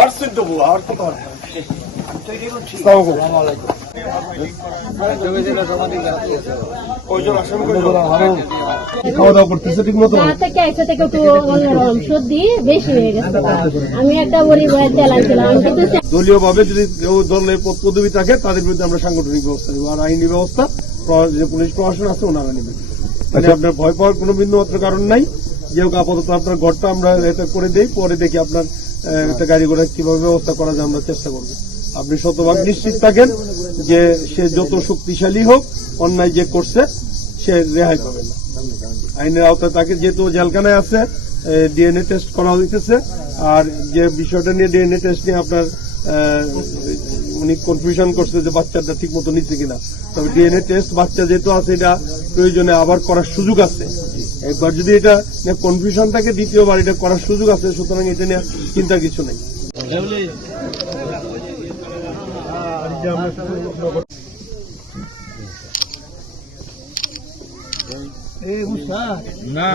আর সিদ্ধ বউ আর কত খাওয়া দাওয়া করতেছে ঠিক মতো আমি একটা দলীয় ভাবে যদি কেউ দলের পদবি থাকে তাদের বিরুদ্ধে আমরা সাংগঠনিক ব্যবস্থা নেব, আর আইনি ব্যবস্থা যে পুলিশ প্রশাসন আছে ওনারা নেবেন। মানে আপনার ভয় পাওয়ার কোনো বিন্দুমাত্র কারণ নাই। যেহেতু আপাতত আপনার ঘরটা আমরা এটা করে দেই, পরে দেখি আপনার একটা গাড়ি ঘোড়া কিভাবে ব্যবস্থা করা যায় আমরা চেষ্টা করব। আপনি শতভাগ নিশ্চিত থাকেন যে সে যত শক্তিশালী হোক, অন্যায় যে করছে সে রেহাই পাবে না। আইনের আওতায় তাকে যেহেতু জেলখানায় আছে, ডিএনএ টেস্ট করা হইতেছে। আর যে বিষয়টা নিয়ে ডিএনএ টেস্ট নিয়ে আপনার উনি কনফিউশন করছে যে বাচ্চাটা ঠিক মতো নিচ্ছে কিনা, তবে ডিএনএ টেস্ট বাচ্চা যেহেতু আছে এটা প্রয়োজনে আবার করার সুযোগ আছে। একবার যদি এটা কনফিউশন থাকে দ্বিতীয়বার এটা করার সুযোগ আছে, সুতরাং এটা নিয়ে চিন্তার কিছু নেই। না